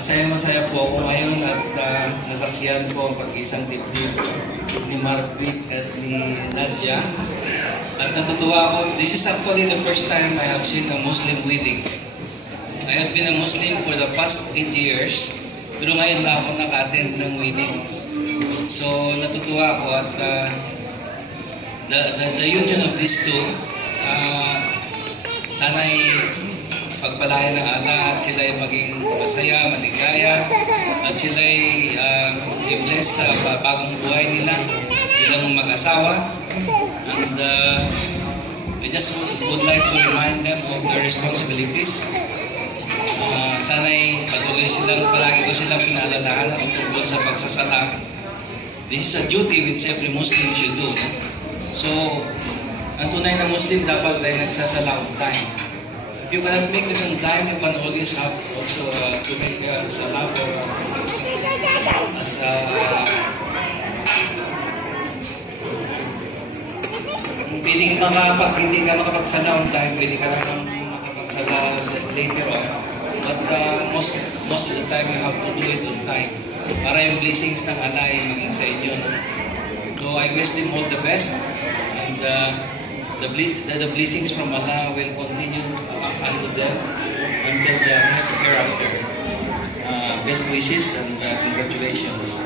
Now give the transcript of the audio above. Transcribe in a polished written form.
Masaya po ako ngayon at nasaksihan ko ang pag-isang dibdib ni Marvick at ni Nadia. At natutuwa ako, this is actually the first time I have seen a Muslim wedding. I have been a Muslim for the past 8 years, pero ngayon na ako naka-attend ng wedding. So natutuwa ako at the union of these two, sana'y pagpalain ng Allah at sila ay maging masaya, maligaya at sila ay i-bless sa bagong buhay nila silang mag-asawa. And I just would like to remind them of their responsibilities. Sana'y patuloy silang, palagi ko silang pinaalalahan at tungkol sa pagsasala. This is a duty which every Muslim should do. So, ang tunay na Muslim dapat ay nagsasala on time. If you cannot make it on time, you can always have also to make salah or as hindi ka makapagsala on time, pwede ka lang makapagsala later on. But most of the time, you have to do it on time. Para yung blessings ng Allah ay maging sa inyo. So I wish them all the best. And the blessings from Allah will continue unto them until the hereafter. Best wishes and congratulations.